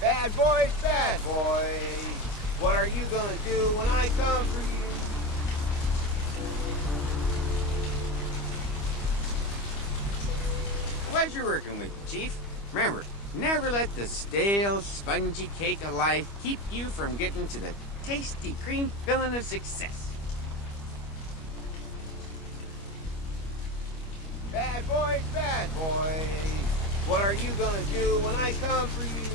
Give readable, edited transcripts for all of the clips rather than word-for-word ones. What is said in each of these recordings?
Bad boys, bad boys. What are you gonna do when I come for you? Pleasure working with you, Chief. Remember, never let the stale, spongy cake of life keep you from getting to the tasty cream filling of success. Bad boys, bad boys. What are you gonna do when I come for you?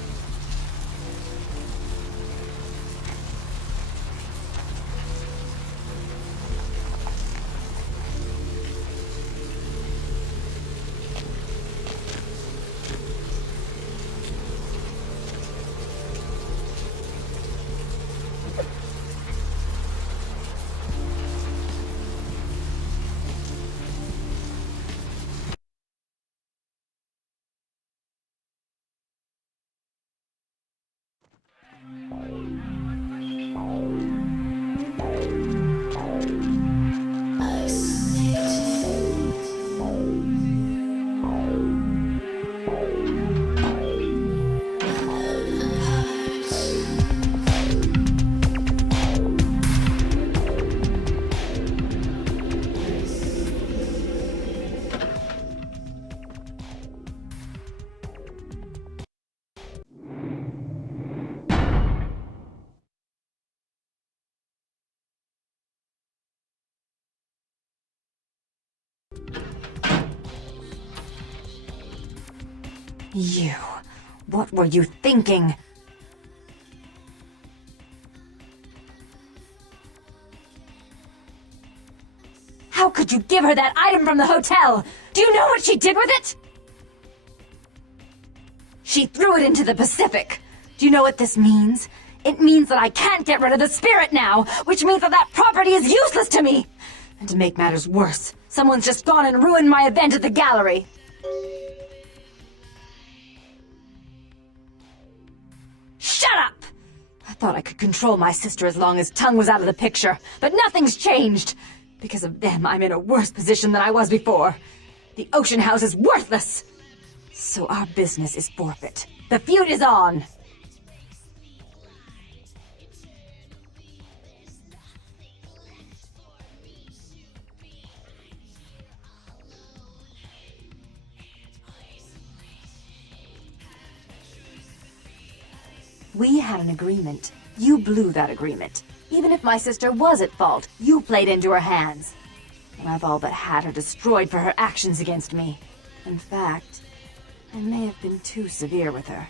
You. What were you thinking? How could you give her that item from the hotel? Do you know what she did with it? She threw it into the Pacific. Do you know what this means? It means that I can't get rid of the spirit now, which means that that property is useless to me. And to make matters worse, someone's just gone and ruined my event at the gallery. Shut up! I thought I could control my sister as long as Tongue was out of the picture, but nothing's changed. Because of them, I'm in a worse position than I was before. The Ocean House is worthless. So our business is forfeit. The feud is on. We had an agreement. You blew that agreement. Even if my sister was at fault, you played into her hands. And I've all but had her destroyed for her actions against me. In fact, I may have been too severe with her.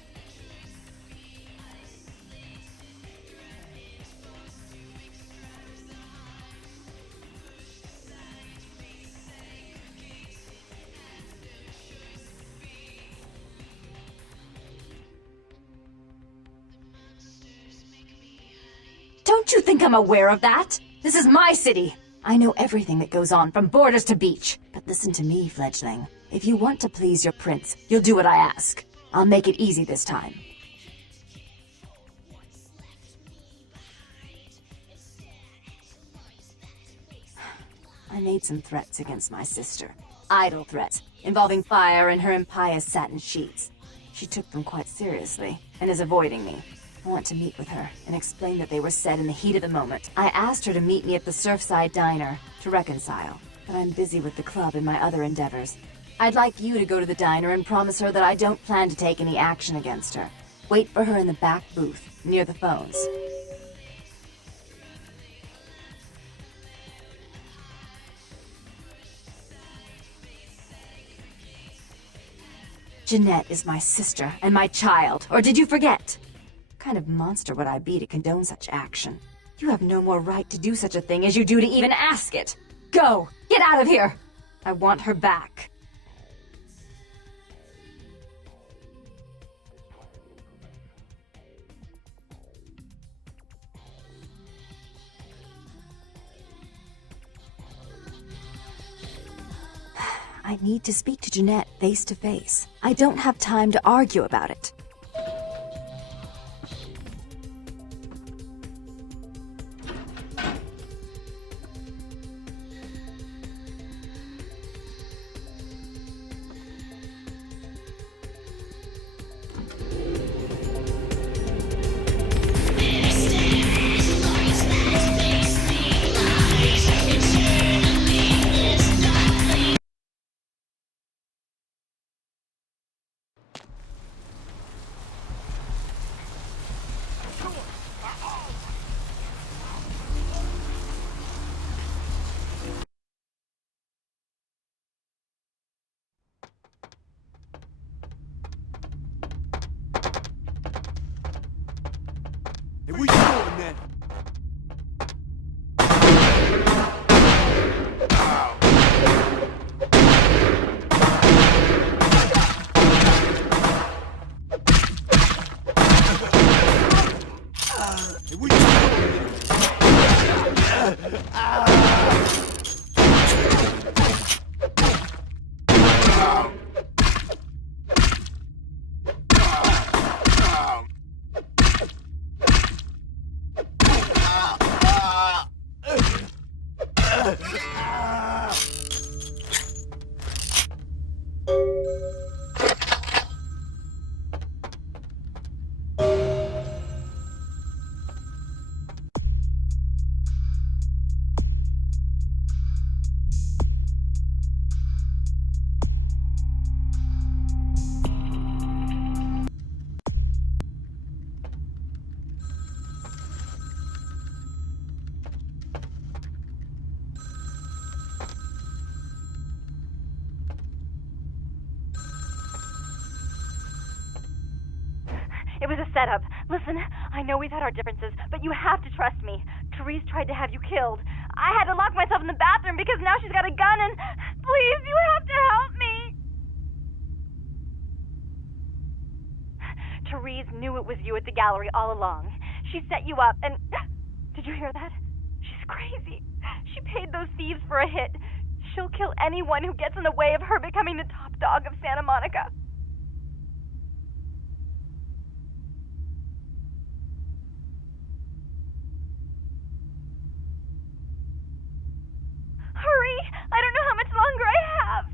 Don't you think I'm aware of that? This is my city. I know everything that goes on, from borders to beach. But listen to me, fledgling. If you want to please your prince, you'll do what I ask. I'll make it easy this time. I made some threats against my sister. Idle threats, involving fire and her impious satin sheets. She took them quite seriously, and is avoiding me. I want to meet with her, and explain that they were said in the heat of the moment. I asked her to meet me at the Surfside Diner, to reconcile. But I'm busy with the club and my other endeavors. I'd like you to go to the diner and promise her that I don't plan to take any action against her. Wait for her in the back booth, near the phones. Jeanette is my sister and my child, or did you forget? What kind of monster would I be to condone such action? You have no more right to do such a thing as you do to even ask it. Go! Get out of here! I want her back. I need to speak to Jeanette face to face. I don't have time to argue about it. Hey, where you going, man? Hey, where you going, man? It was a setup. Listen, I know we've had our differences, but you have to trust me. Therese tried to have you killed. I had to lock myself in the bathroom because now she's got a gun and... Please, you have to help me! Therese knew it was you at the gallery all along. She set you up and... Did you hear that? She's crazy. She paid those thieves for a hit. She'll kill anyone who gets in the way of her becoming the top dog of Santa Monica. Hurry! I don't know how much longer I have.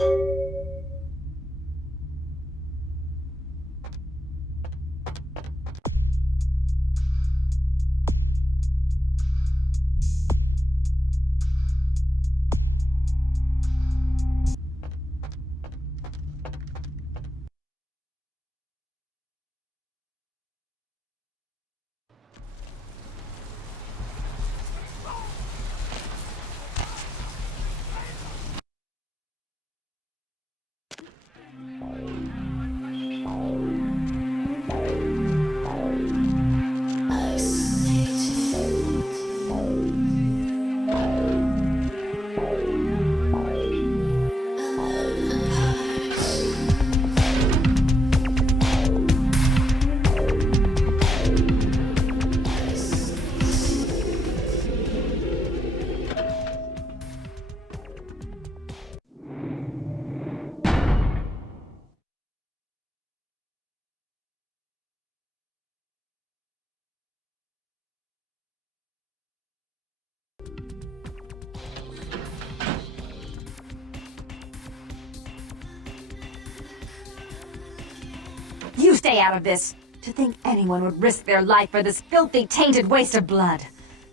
stay out of this. To think anyone would risk their life for this filthy, tainted waste of blood.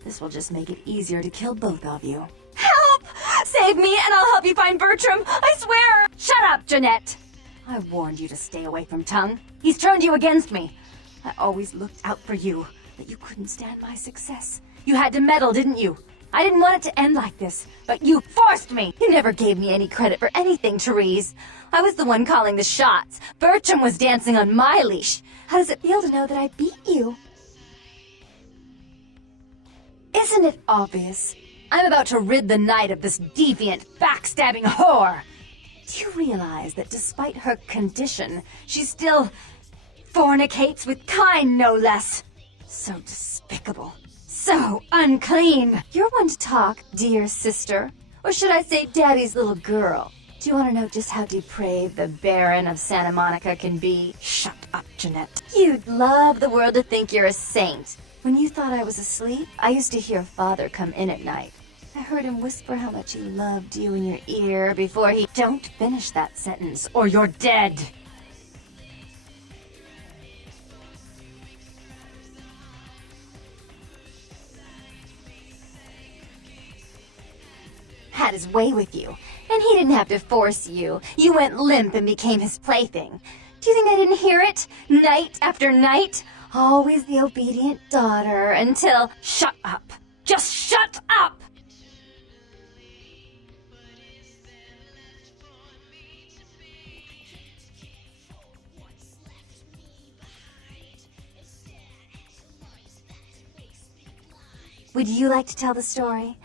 This will just make it easier to kill both of you. Help! Save me and I'll help you find Bertram, I swear! Shut up, Jeanette! I warned you to stay away from Tongue. He's turned you against me. I always looked out for you, but you couldn't stand my success. You had to meddle, didn't you? I didn't want it to end like this, but you forced me! You never gave me any credit for anything, Therese. I was the one calling the shots. Bertram was dancing on my leash. How does it feel to know that I beat you? Isn't it obvious? I'm about to rid the night of this deviant, backstabbing whore. Do you realize that despite her condition, she still fornicates with kind, no less? So despicable. So unclean. You're one to talk, dear sister. Or should I say daddy's little girl? Do you want to know just how depraved the Baron of Santa Monica can be? Shut up, Jeanette. You'd love the world to think you're a saint. When you thought I was asleep, I used to hear Father come in at night. I heard him whisper how much he loved you in your ear before he... Don't finish that sentence, or you're dead. Had his way with you, and he didn't have to force you. You went limp and became his plaything. Do you think I didn't hear it? Night after night? Always the obedient daughter until... Shut up! Just shut up! Would you like to tell the story?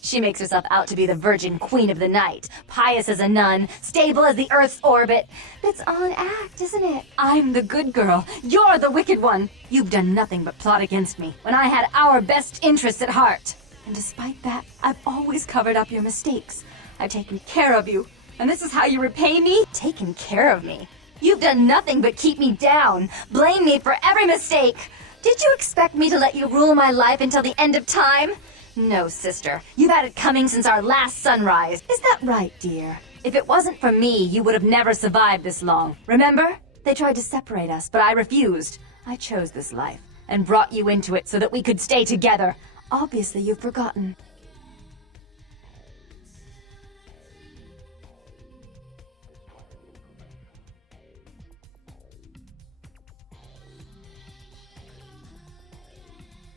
She makes herself out to be the virgin queen of the night, pious as a nun, stable as the Earth's orbit. It's all an act, isn't it? I'm the good girl. You're the wicked one. You've done nothing but plot against me when I had our best interests at heart. And despite that, I've always covered up your mistakes. I've taken care of you. And this is how you repay me? Taken care of me? You've done nothing but keep me down, blame me for every mistake. Did you expect me to let you rule my life until the end of time? No, sister. You've had it coming since our last sunrise. Is that right, dear? If it wasn't for me, you would have never survived this long. Remember? They tried to separate us, but I refused. I chose this life and brought you into it so that we could stay together. Obviously, you've forgotten.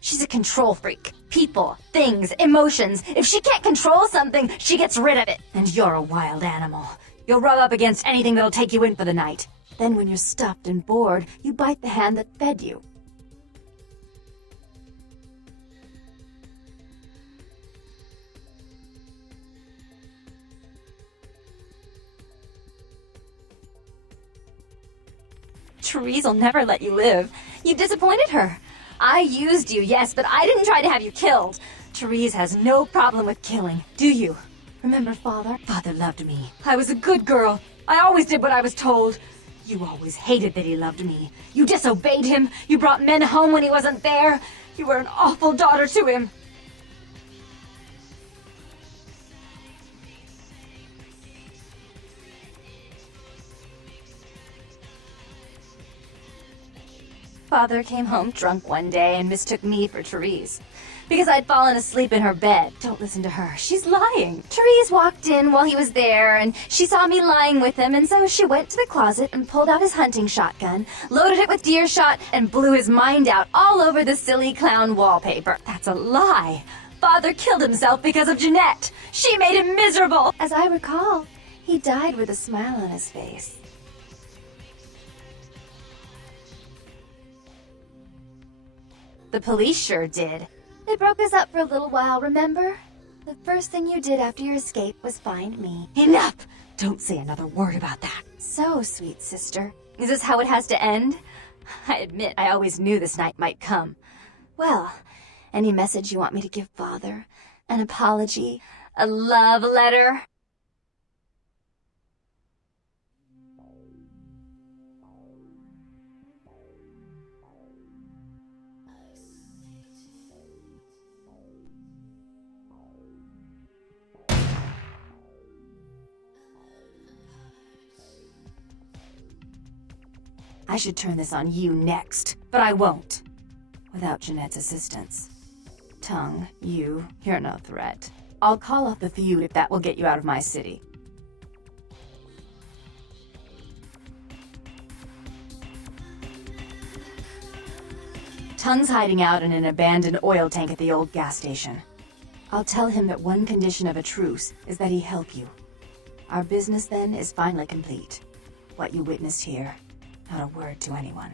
She's a control freak. People, things, emotions. If she can't control something, she gets rid of it. And you're a wild animal. You'll rub up against anything that'll take you in for the night. Then when you're stuffed and bored, you bite the hand that fed you. Therese'll never let you live. You disappointed her. I used you, yes, but I didn't try to have you killed. Therese has no problem with killing, do you? Remember Father? Father loved me. I was a good girl. I always did what I was told. You always hated that he loved me. You disobeyed him. You brought men home when he wasn't there. You were an awful daughter to him. Father came home drunk one day and mistook me for Therese. Because I'd fallen asleep in her bed. Don't listen to her. She's lying. Therese walked in while he was there, and she saw me lying with him, and so she went to the closet and pulled out his hunting shotgun, loaded it with deer shot, and blew his mind out all over the silly clown wallpaper. That's a lie. Father killed himself because of Jeanette. She made him miserable. As I recall, he died with a smile on his face. The police sure did. They broke us up for a little while, remember? The first thing you did after your escape was find me. Enough! Don't say another word about that. So, sweet sister. Is this how it has to end? I admit I always knew this night might come. Well, any message you want me to give Father? An apology? A love letter? I should turn this on you next, but I won't. Without Jeanette's assistance. Tongue, you're no threat. I'll call off the feud if that will get you out of my city. Tongue's hiding out in an abandoned oil tank at the old gas station. I'll tell him that one condition of a truce is that he help you. Our business then is finally complete. What you witnessed here, not a word to anyone.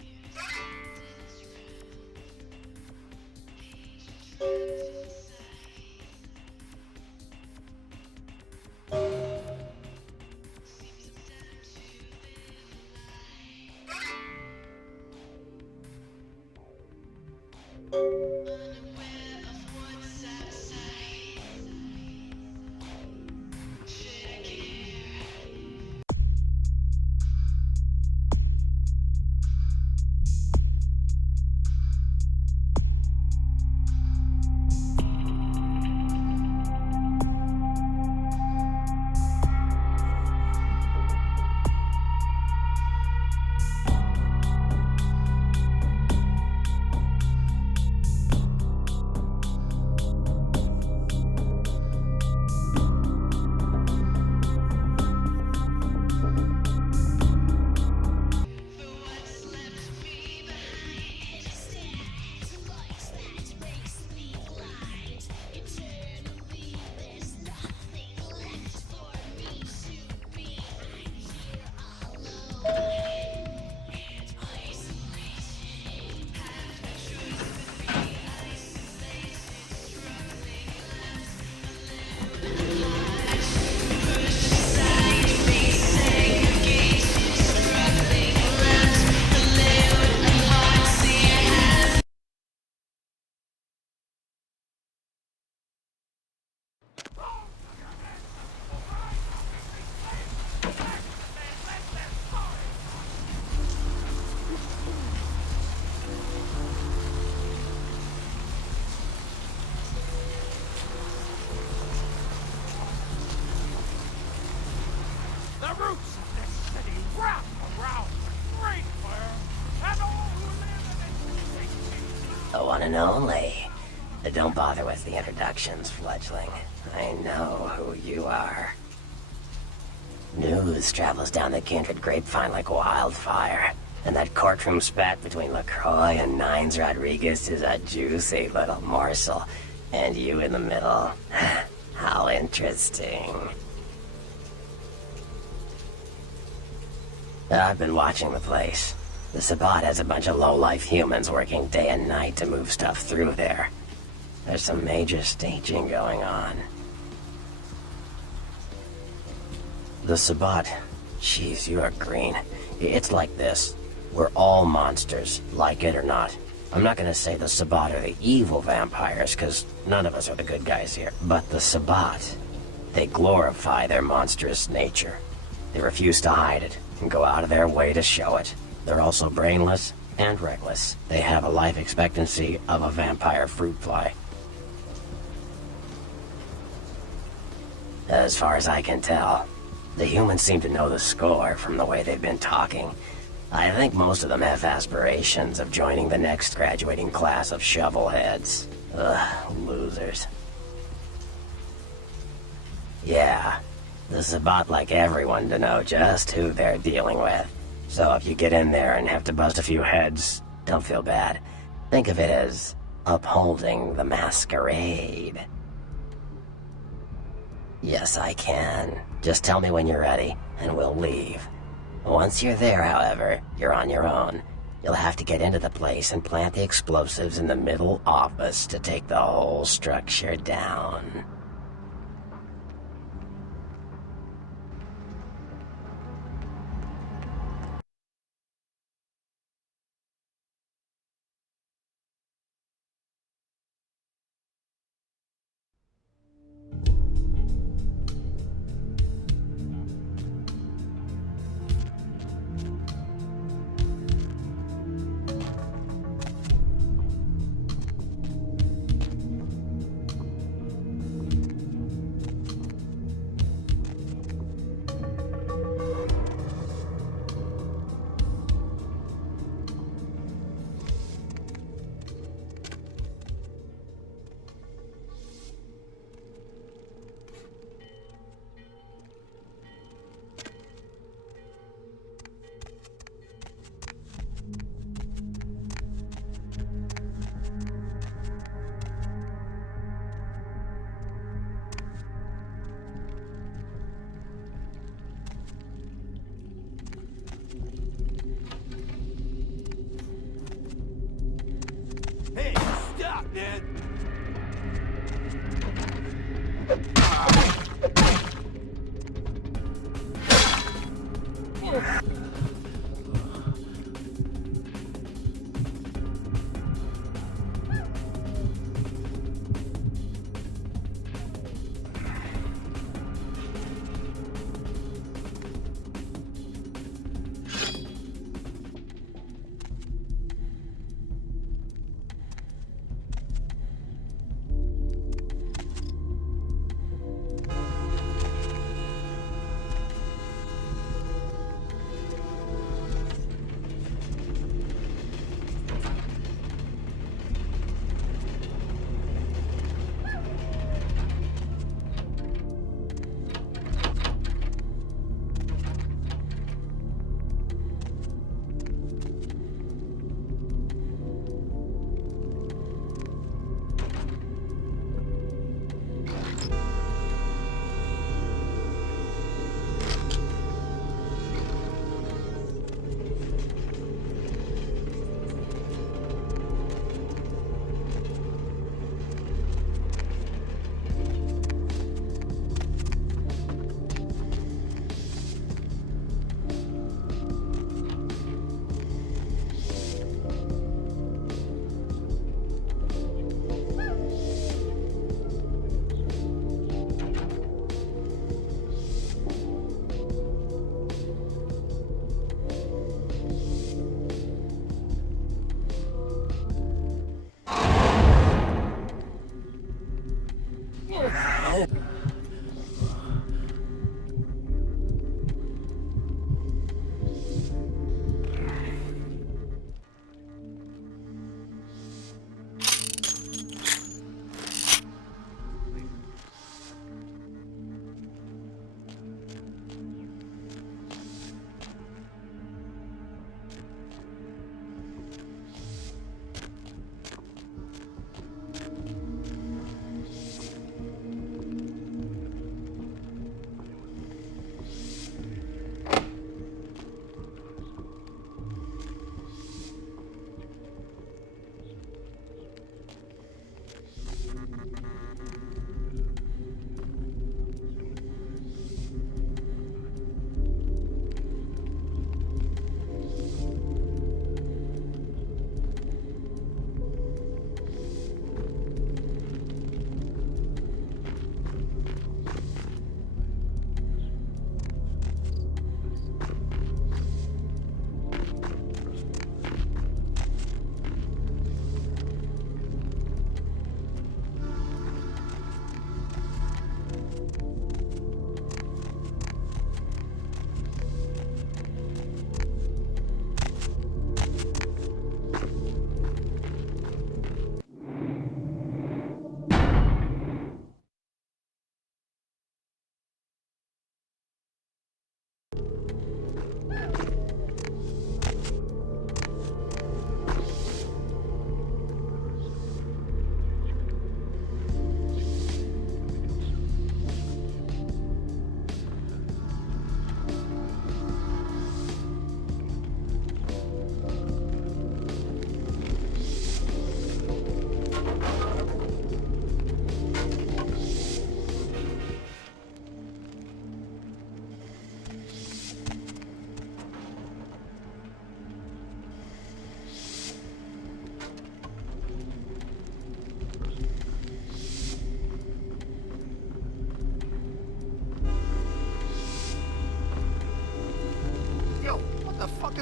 The roots of this city wrap around the great fire, and all who live in it. The one and only. Don't bother with the introductions, fledgling. I know who you are. News travels down the kindred grapevine like wildfire, and that courtroom spat between LaCroix and Nines Rodriguez is a juicy little morsel, and you in the middle. How interesting. I've been watching the place. The Sabbat has a bunch of low-life humans working day and night to move stuff through there. There's some major staging going on. The Sabbat. Jeez, you are green. It's like this. We're all monsters, like it or not. I'm not gonna say the Sabbat are the evil vampires, because none of us are the good guys here. But the Sabbat, they glorify their monstrous nature. They refuse to hide it, and go out of their way to show it. They're also brainless and reckless. They have a life expectancy of a vampire fruit fly. As far as I can tell, the humans seem to know the score from the way they've been talking. I think most of them have aspirations of joining the next graduating class of shovelheads. Ugh, losers. Yeah, the Sabbat like everyone to know just who they're dealing with. So if you get in there and have to bust a few heads, don't feel bad. Think of it as upholding the Masquerade. Yes, I can. Just tell me when you're ready, and we'll leave. Once you're there, however, you're on your own. You'll have to get into the place and plant the explosives in the middle office to take the whole structure down.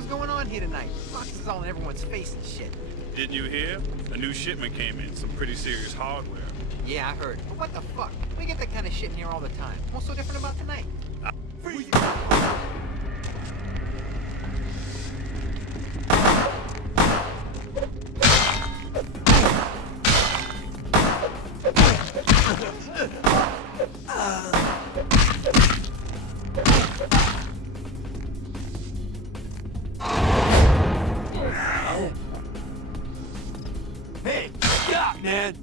hell's going on here tonight? Foxes all in everyone's face and shit. Didn't you hear? A new shipment came in, some pretty serious hardware. Yeah, I heard. But what the fuck? We get that kind of shit in here all the time. What's so different about tonight? Freeze! Hey, stop, man!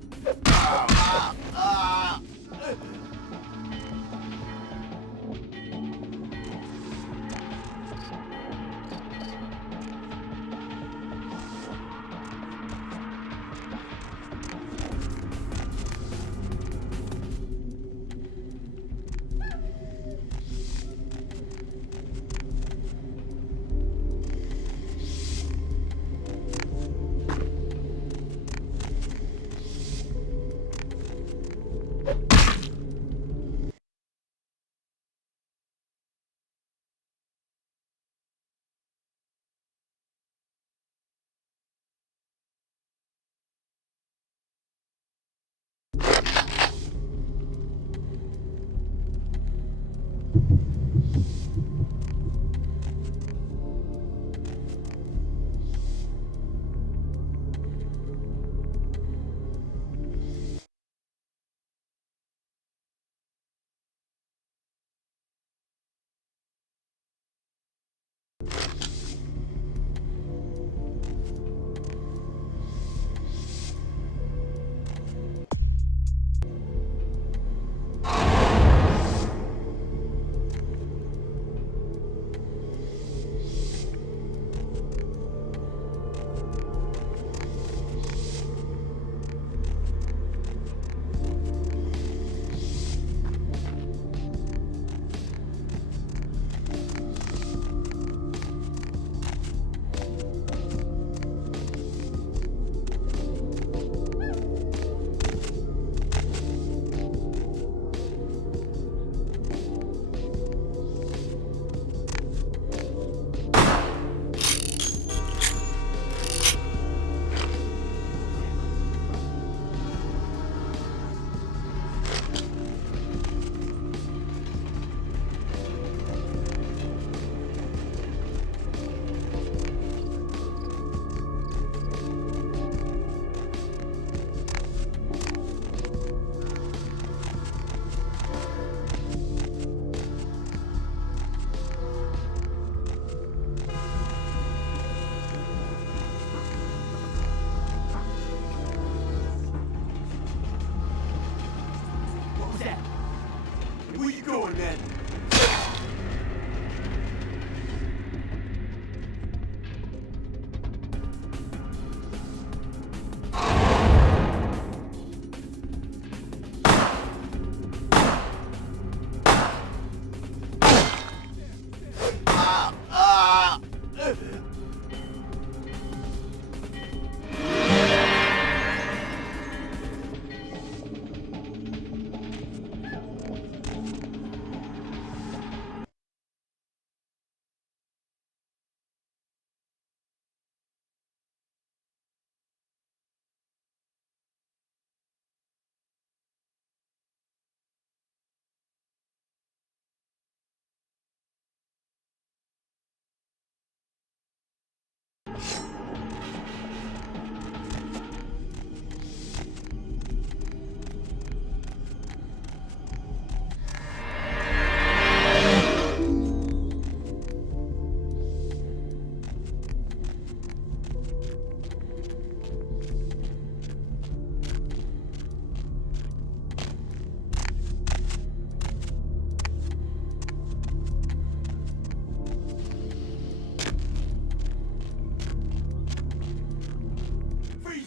Where you going, man?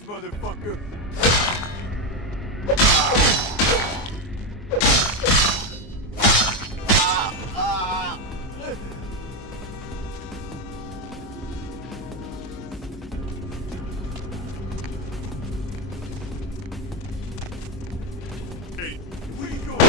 Motherfucker! Hey, where you going?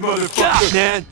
motherfucker, man!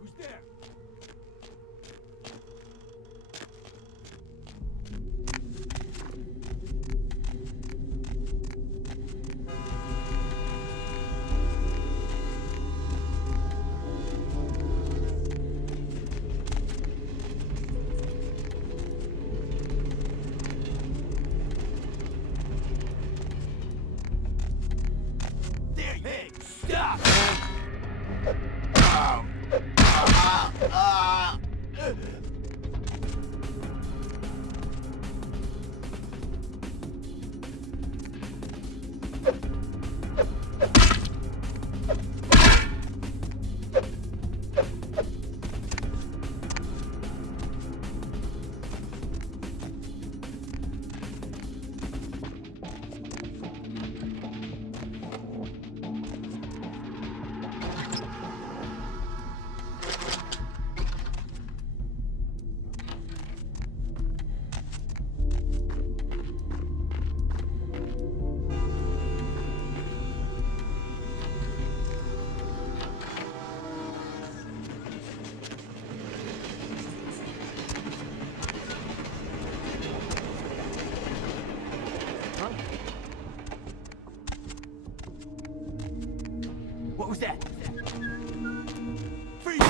Who's there? There you Hey, stop! What was that? Freeze!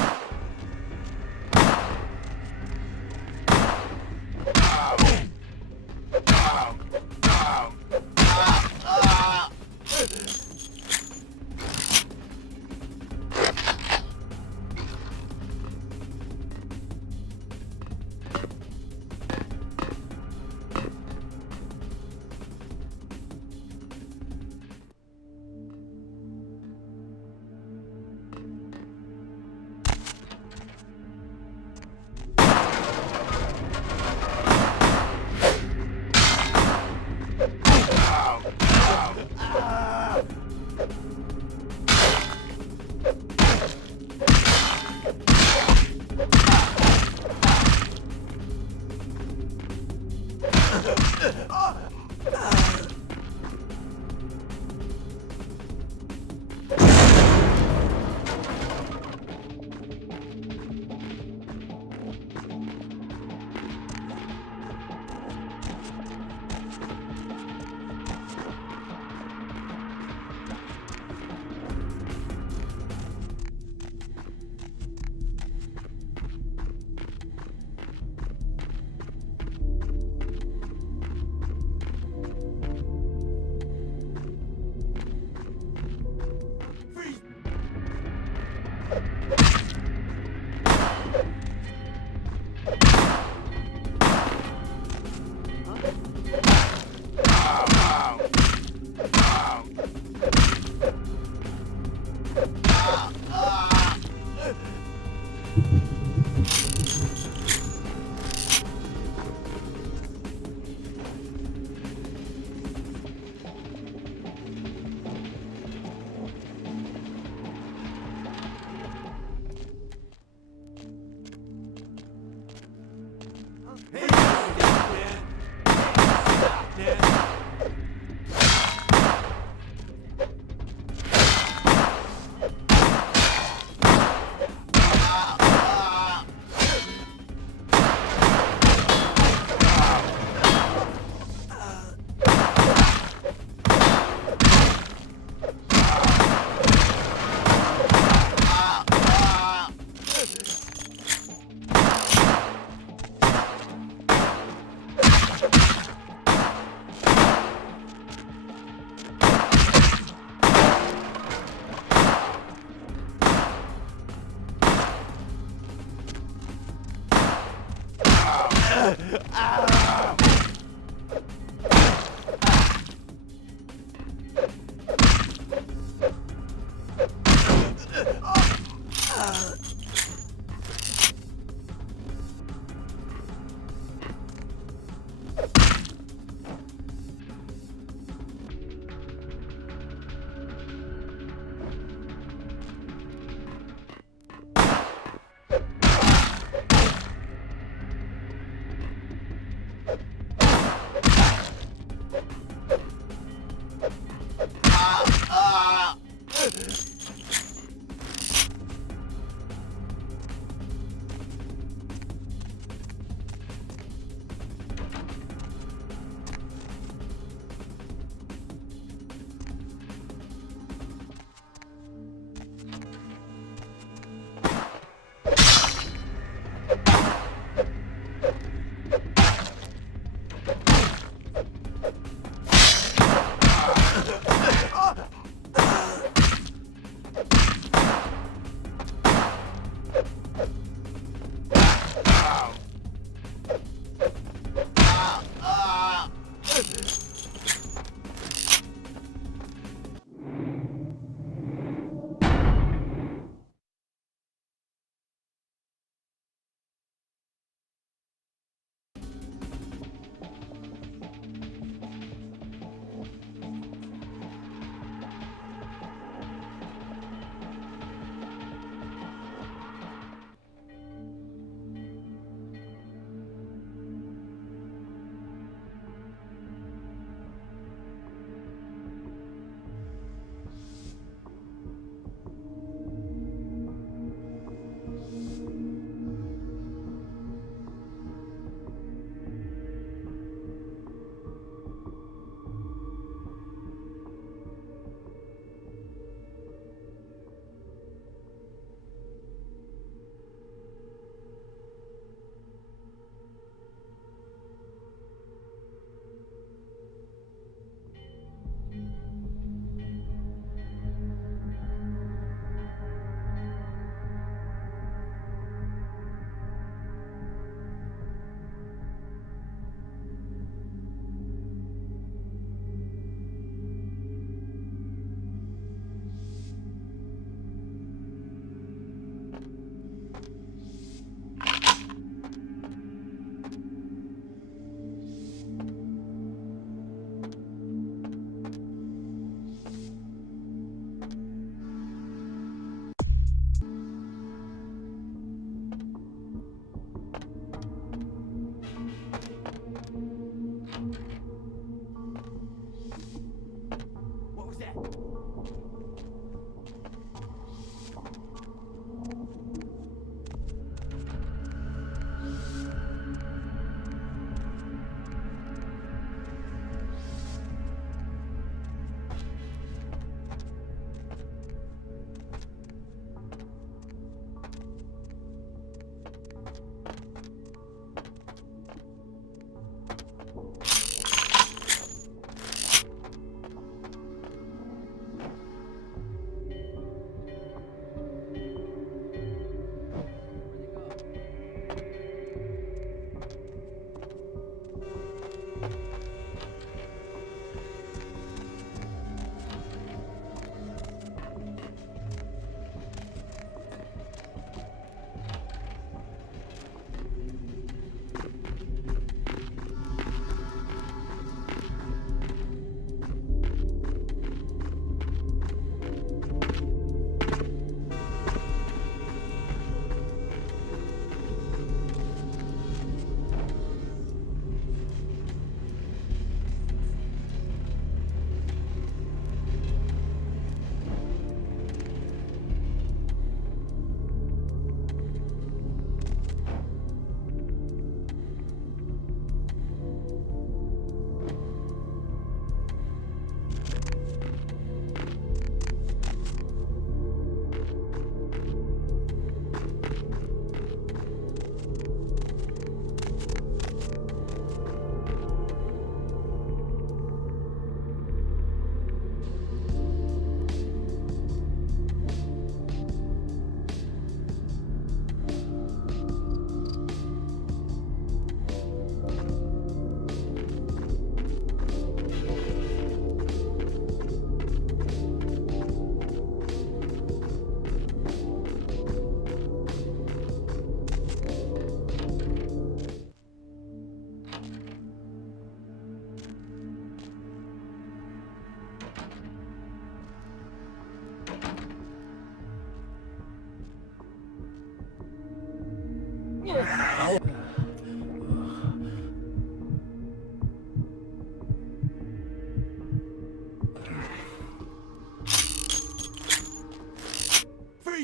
Freeze,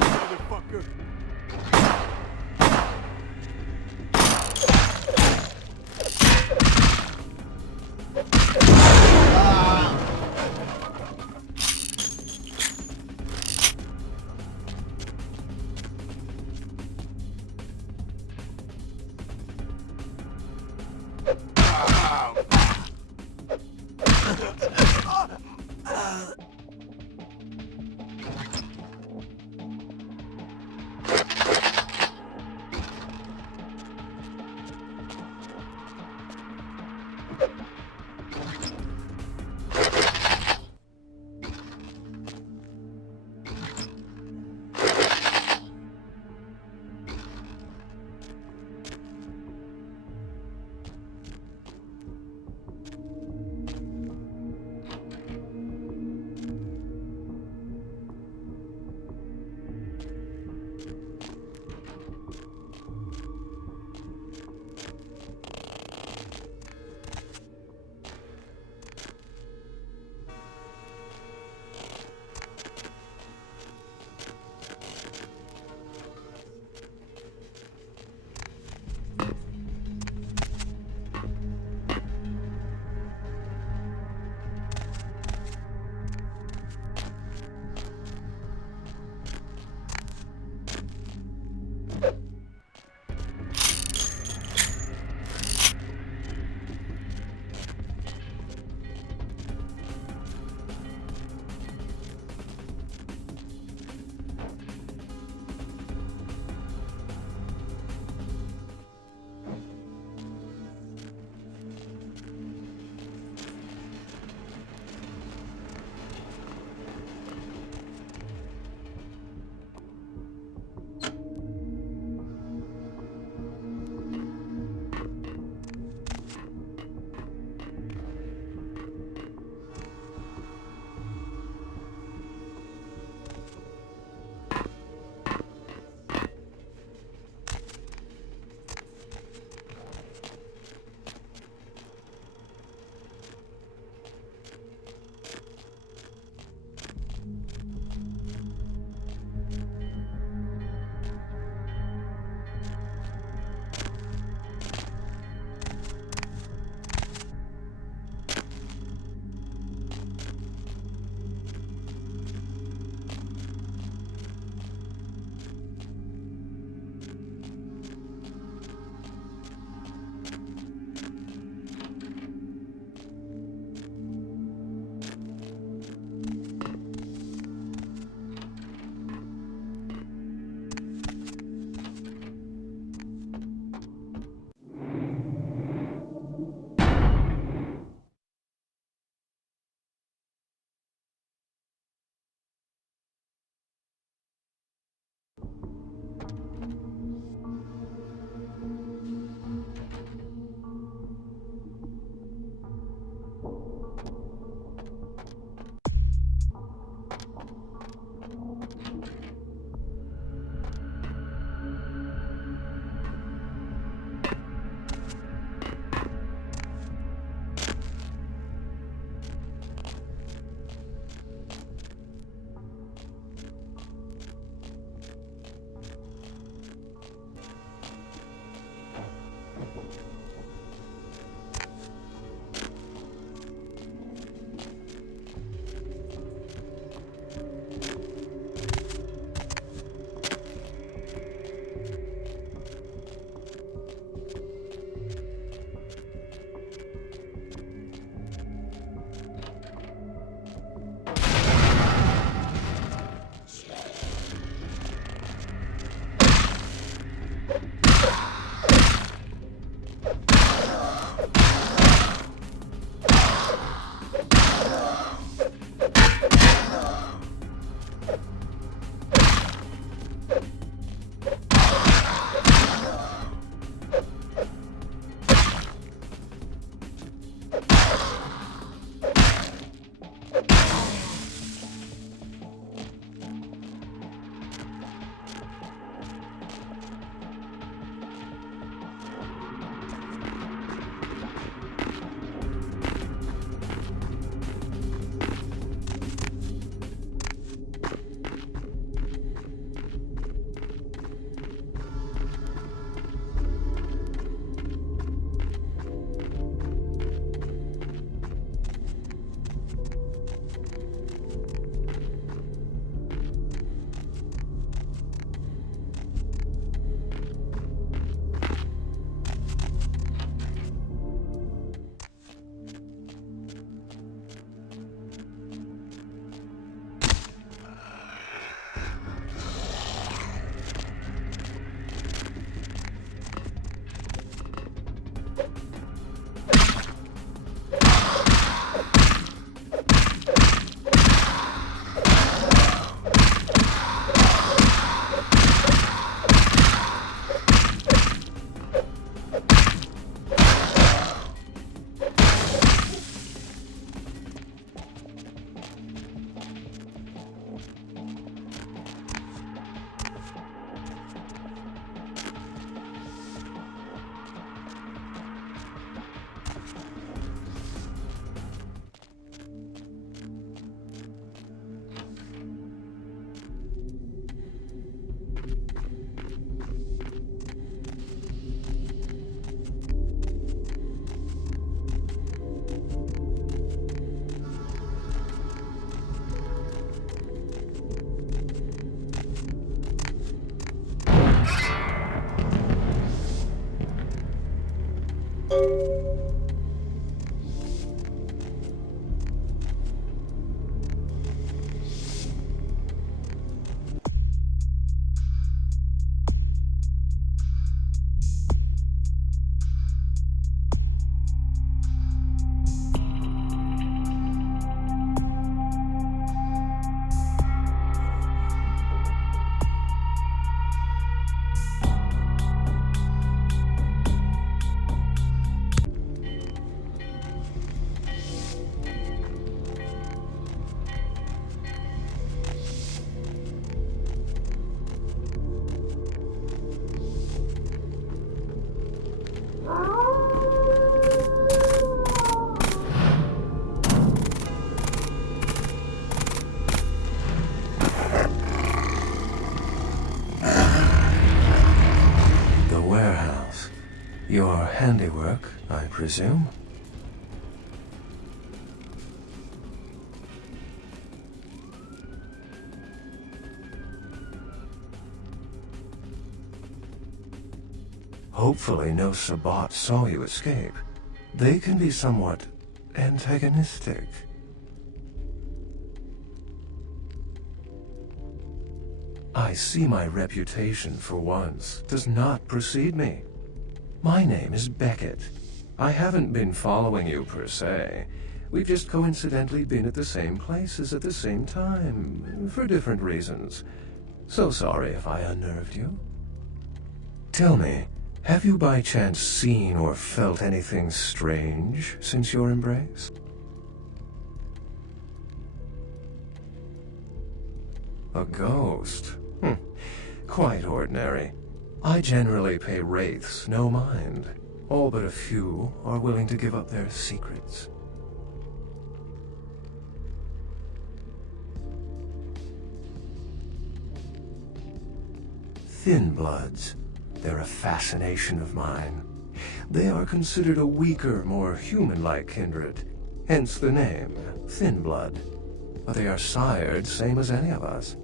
motherfucker! The warehouse. Your handiwork, I presume? Hopefully no Sabbat saw you escape. They can be somewhat antagonistic. I see my reputation, for once, does not precede me. My name is Beckett. I haven't been following you per se. We've just coincidentally been at the same places at the same time, for different reasons. So sorry if I unnerved you. Tell me, have you by chance seen or felt anything strange since your embrace? A ghost? Quite ordinary. I generally pay wraiths no mind. All but a few are willing to give up their secrets. Thin bloods. They're a fascination of mine. They are considered a weaker, more human-like kindred, hence the name, Thin Blood. But they are sired same as any of us.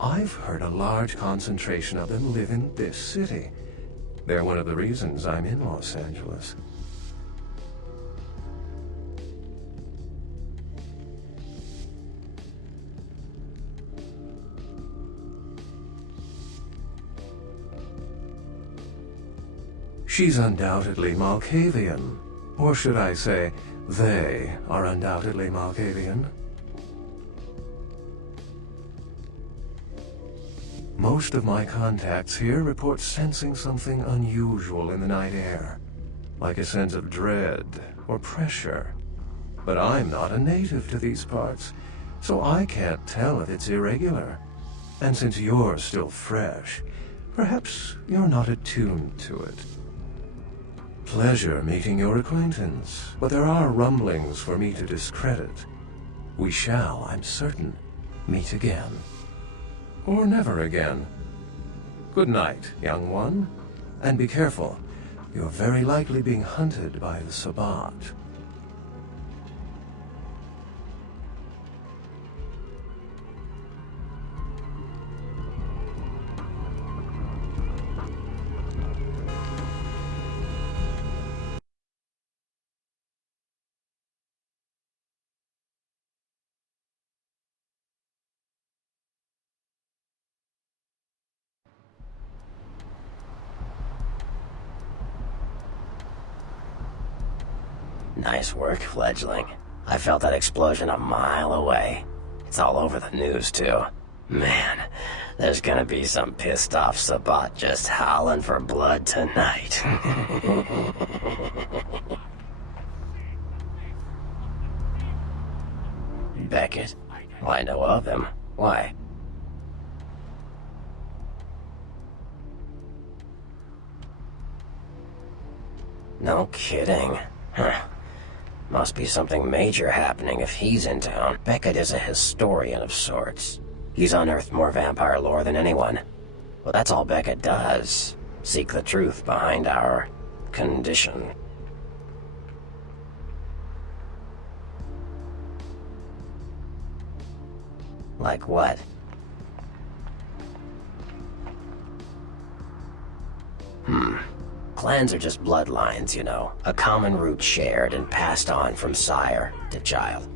I've heard a large concentration of them live in this city. They're one of the reasons I'm in Los Angeles. She's undoubtedly Malkavian. Or should I say, they are undoubtedly Malkavian. Most of my contacts here report sensing something unusual in the night air, like a sense of dread or pressure. But I'm not a native to these parts, so I can't tell if it's irregular. And since you're still fresh, perhaps you're not attuned to it. Pleasure meeting your acquaintance, but there are rumblings for me to discredit. We shall, I'm certain, meet again. Or never again. Good night, young one. And be careful. You're very likely being hunted by the Sabbat. Nice work, fledgling. I felt that explosion a mile away. It's all over the news, too. Man, there's gonna be some pissed off Sabbat just howling for blood tonight. Beckett? Well, I know of him. Why? No kidding. Huh. Must be something major happening if he's in town. Beckett is a historian of sorts. He's unearthed more vampire lore than anyone. Well, that's all Beckett does. Seek the truth behind our condition. Like what? Clans are just bloodlines, you know. A common root shared and passed on from sire to child.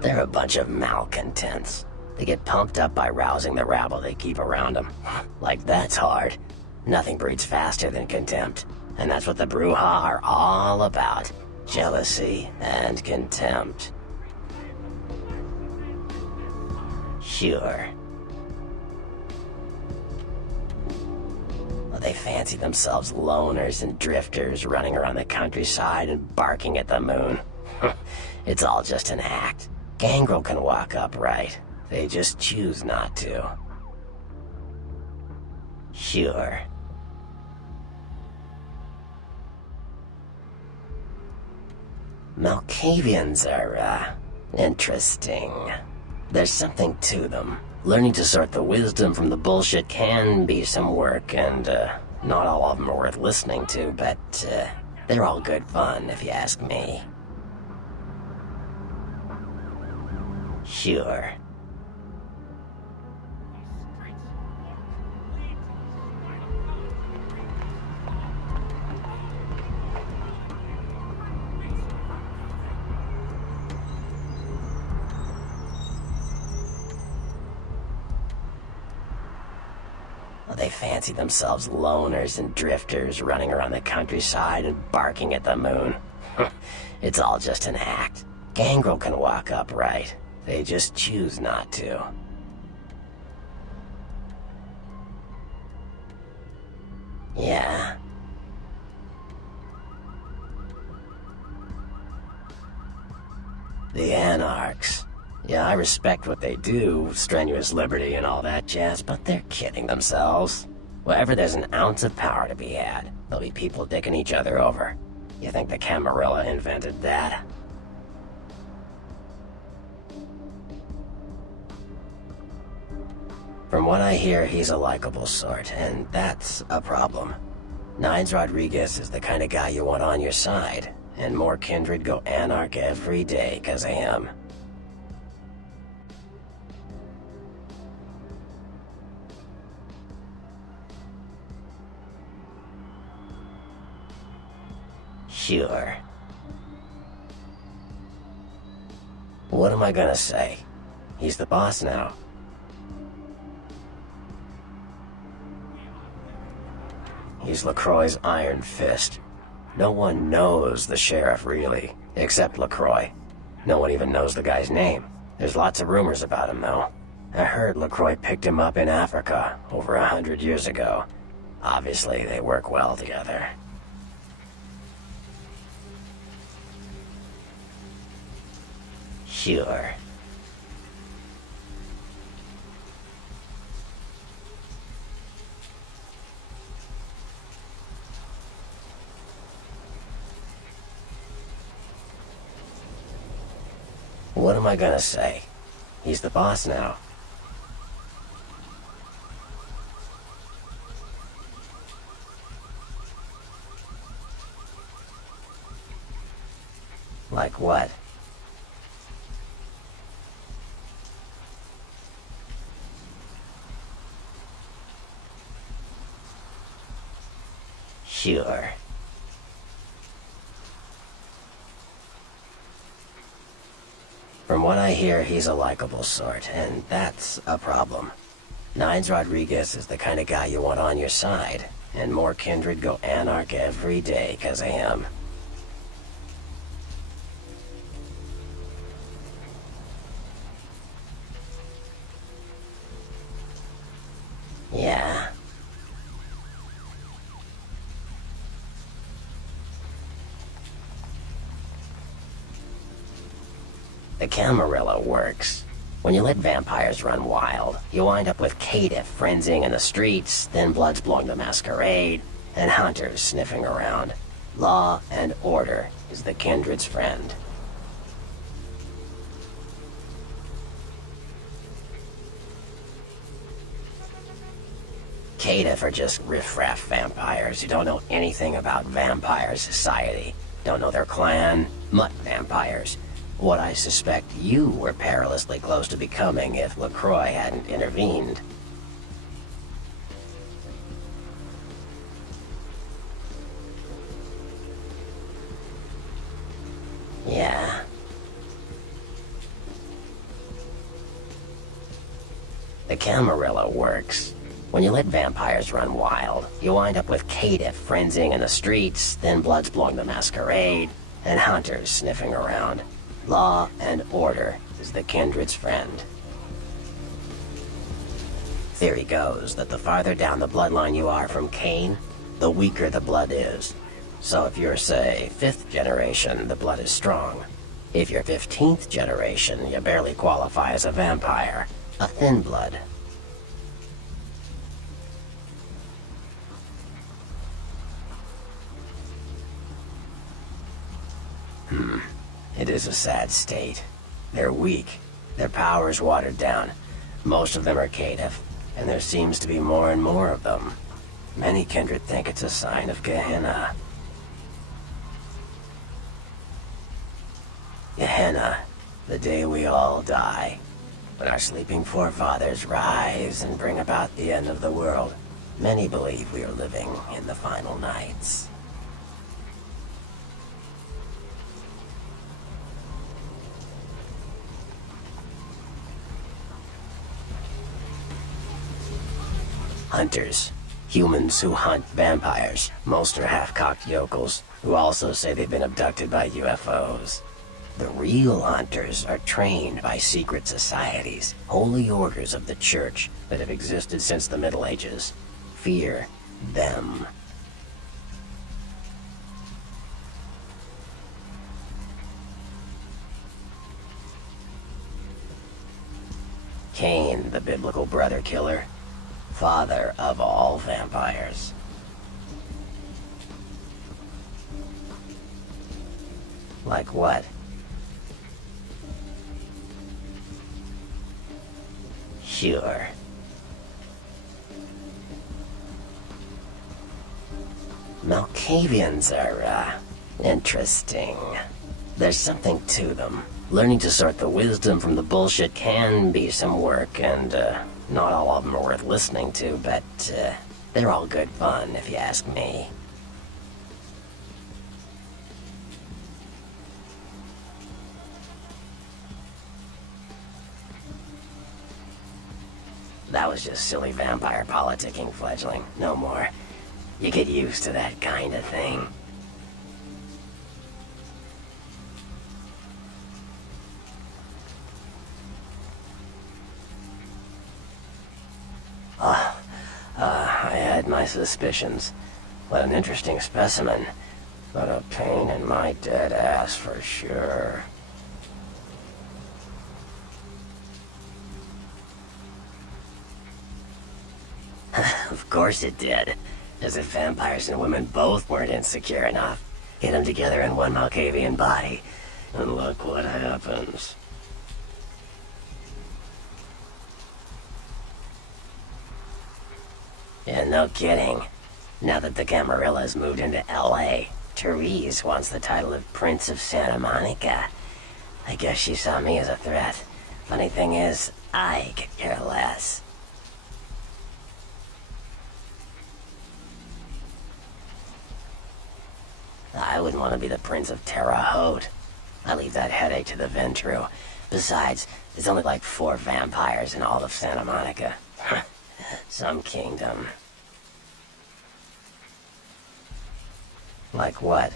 There They're a bunch of malcontents. They get pumped up by rousing the rabble they keep around them. Like that's hard. Nothing breeds faster than contempt. And that's what the Bruja are all about. Jealousy and contempt. Sure. Well, they fancy themselves loners and drifters running around the countryside and barking at the moon. It's all just an act. Gangrel can walk upright. They just choose not to. Sure. Malkavians are, interesting. There's something to them. Learning to sort the wisdom from the bullshit can be some work, and, not all of them are worth listening to, but, they're all good fun, if you ask me. Sure. They fancy themselves loners and drifters running around the countryside and barking at the moon. It's all just an act. Gangrel can walk upright. They just choose not to. Yeah. The Anarchs. Yeah, I respect what they do, strenuous liberty and all that jazz, but they're kidding themselves. Wherever there's an ounce of power to be had, there'll be people dicking each other over. You think the Camarilla invented that? From what I hear, he's a likable sort, and that's a problem. Nines Rodriguez is the kind of guy you want on your side, and more kindred go anarch every day 'cause of him. Sure. What am I gonna say? He's the boss now. He's LaCroix's iron fist. No one knows the sheriff, really, except LaCroix. No one even knows the guy's name. There's lots of rumors about him, though. I heard LaCroix picked him up in Africa over 100 years ago. Obviously, they work well together. Sure. What am I gonna say? He's the boss now. Like what? Sure. From what I hear, he's a likable sort, and that's a problem. Nines Rodriguez is the kind of guy you want on your side, and more kindred go anarch every day 'cause of him. Yeah. The Camarilla works. When you let vampires run wild, you wind up with caitiff frenzying in the streets, then bloods blowing the Masquerade, and hunters sniffing around. Law and order is the kindred's friend. Caitiff are just riffraff vampires who don't know anything about vampire society. Don't know their clan, mutt vampires. What I suspect you were perilously close to becoming if LaCroix hadn't intervened. Yeah. The Camarilla works. When you let vampires run wild, you wind up with caitiff frenzying in the streets, then bloods blowing the Masquerade, and hunters sniffing around. Law and order is the kindred's friend. Theory goes that the farther down the bloodline you are from Cain, the weaker the blood is. So if you're, say, 5th generation, the blood is strong. If you're 15th generation, you barely qualify as a vampire. A thin blood. It is a sad state. They're weak. Their power's watered down. Most of them are caitiff, and there seems to be more and more of them. Many kindred think it's a sign of Gehenna. Gehenna, the day we all die. When our sleeping forefathers rise and bring about the end of the world, many believe we are living in the final nights. Hunters. Humans who hunt vampires. Most are half-cocked yokels, who also say they've been abducted by UFOs. The real hunters are trained by secret societies, holy orders of the church that have existed since the Middle Ages. Fear them. Cain, the biblical brother killer, father of all vampires. Like what? Sure. Malkavians are, interesting. There's something to them. Learning to sort the wisdom from the bullshit can be some work, and, not all of them are worth listening to, but, they're all good fun, if you ask me. That was just silly vampire politicking, fledgling. No more. You get used to that kind of thing. I had my suspicions. What an interesting specimen. But a pain in my dead ass for sure. Of course it did. As if vampires and women both weren't insecure enough. Get them together in one Malkavian body, and look what happens. Yeah, no kidding. Now that the Camarillas moved into LA, Therese wants the title of Prince of Santa Monica. I guess she saw me as a threat. Funny thing is, I could care less. I wouldn't want to be the Prince of Terre Haute. I leave that headache to the Ventru. Besides, there's only like 4 vampires in all of Santa Monica. Some kingdom. Like what?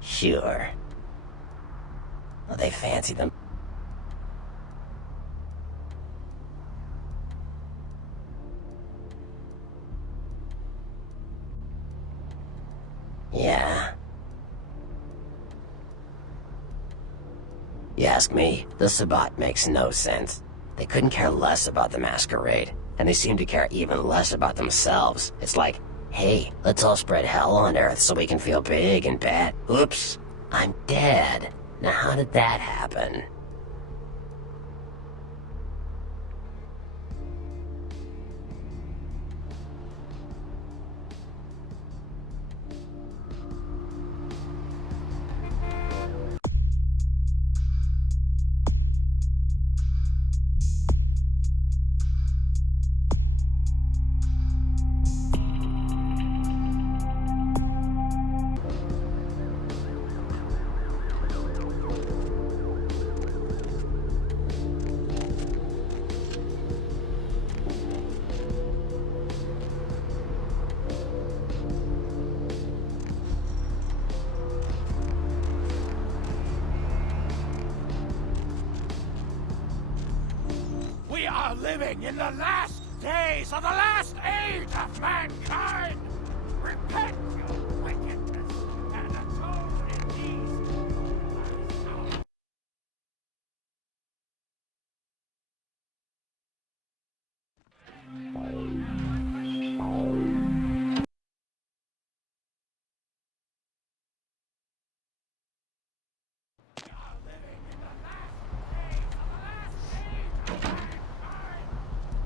Sure. Well, they fancy them. Yeah. You ask me, the Sabbat makes no sense. They couldn't care less about the Masquerade, and they seem to care even less about themselves. It's like, hey, let's all spread hell on Earth so we can feel big and bad. Oops, I'm dead. Now how did that happen? living in the last days of the last age of mankind. Repent your wickedness and atone in these.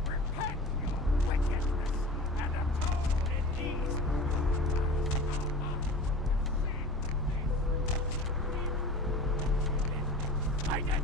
Repent your wickedness and atone in these. I did.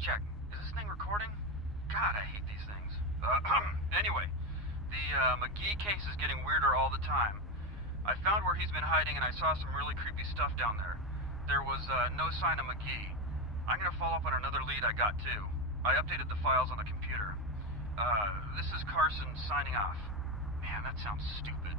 Check. Is this thing recording? God, I hate these things. Anyway, the McGee case is getting weirder all the time. I found where he's been hiding and I saw some really creepy stuff down there. There was no sign of McGee. I'm gonna follow up on another lead I got too. I updated the files on the computer. This is Carson signing off. Man, that sounds stupid.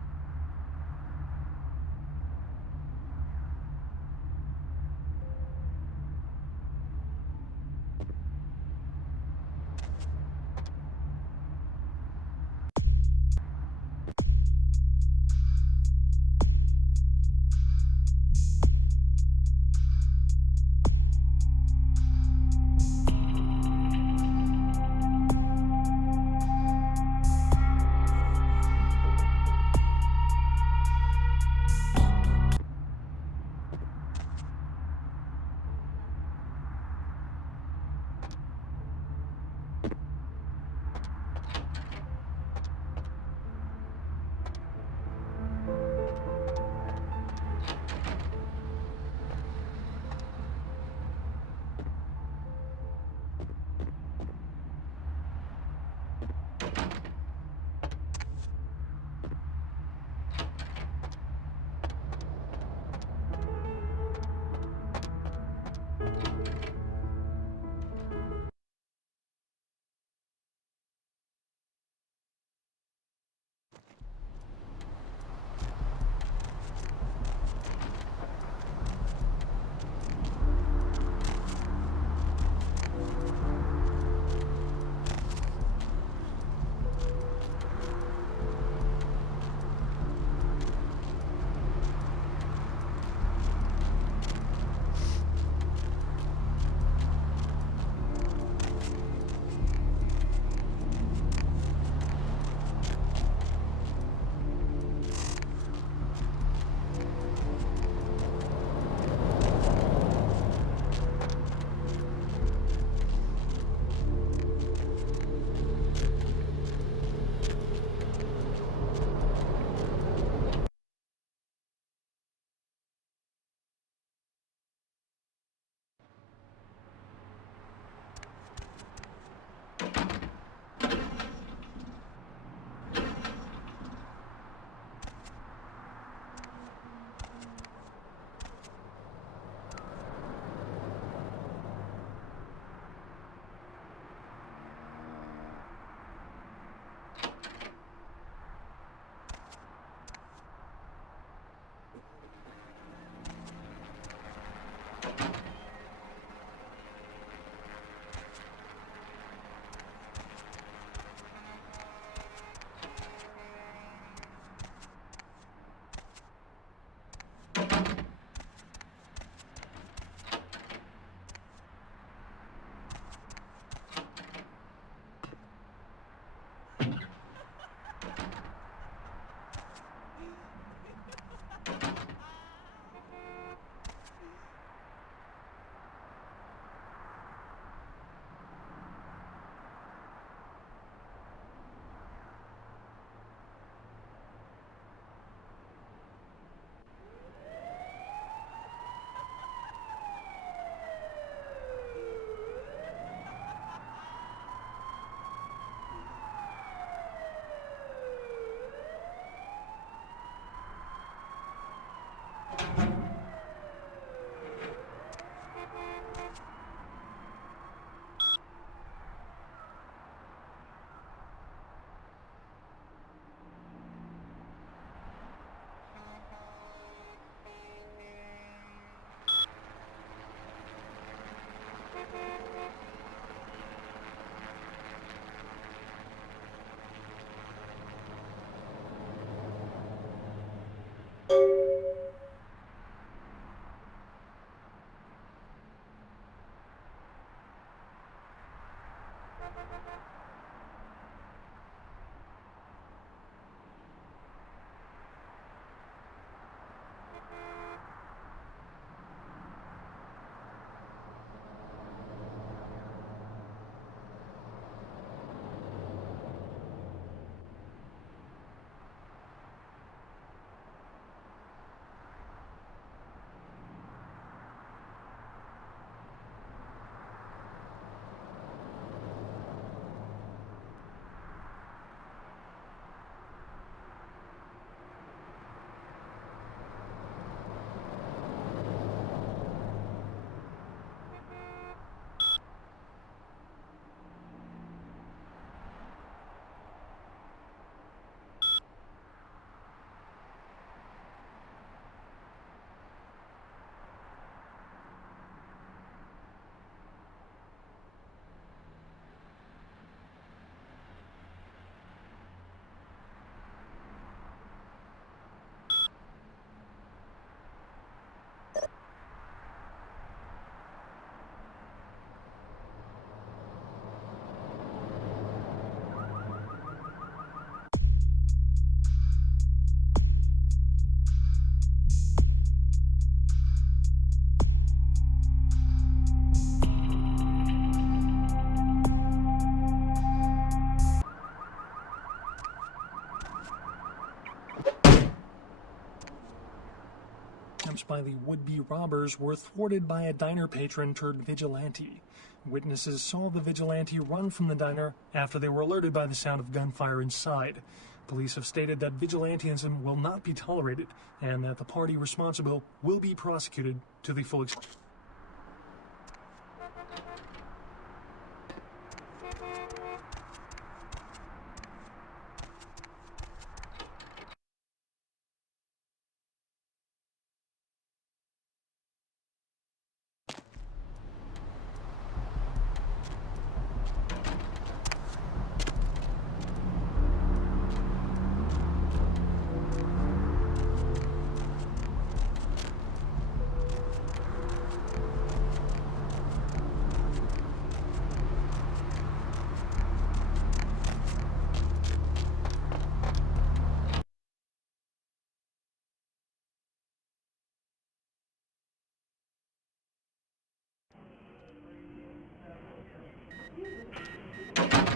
by the would-be robbers were thwarted by a diner patron turned vigilante. Witnesses saw the vigilante run from the diner after they were alerted by the sound of gunfire inside. Police have stated that vigilantism will not be tolerated and that the party responsible will be prosecuted to the full extent.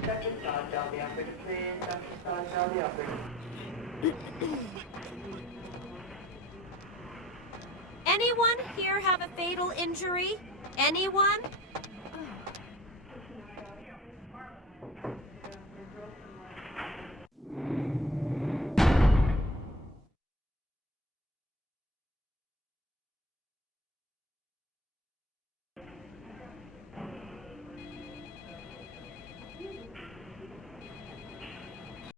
Dr. Star, tell the operator, please. Dr. Star, tell the operator. Anyone here have a fatal injury? Anyone?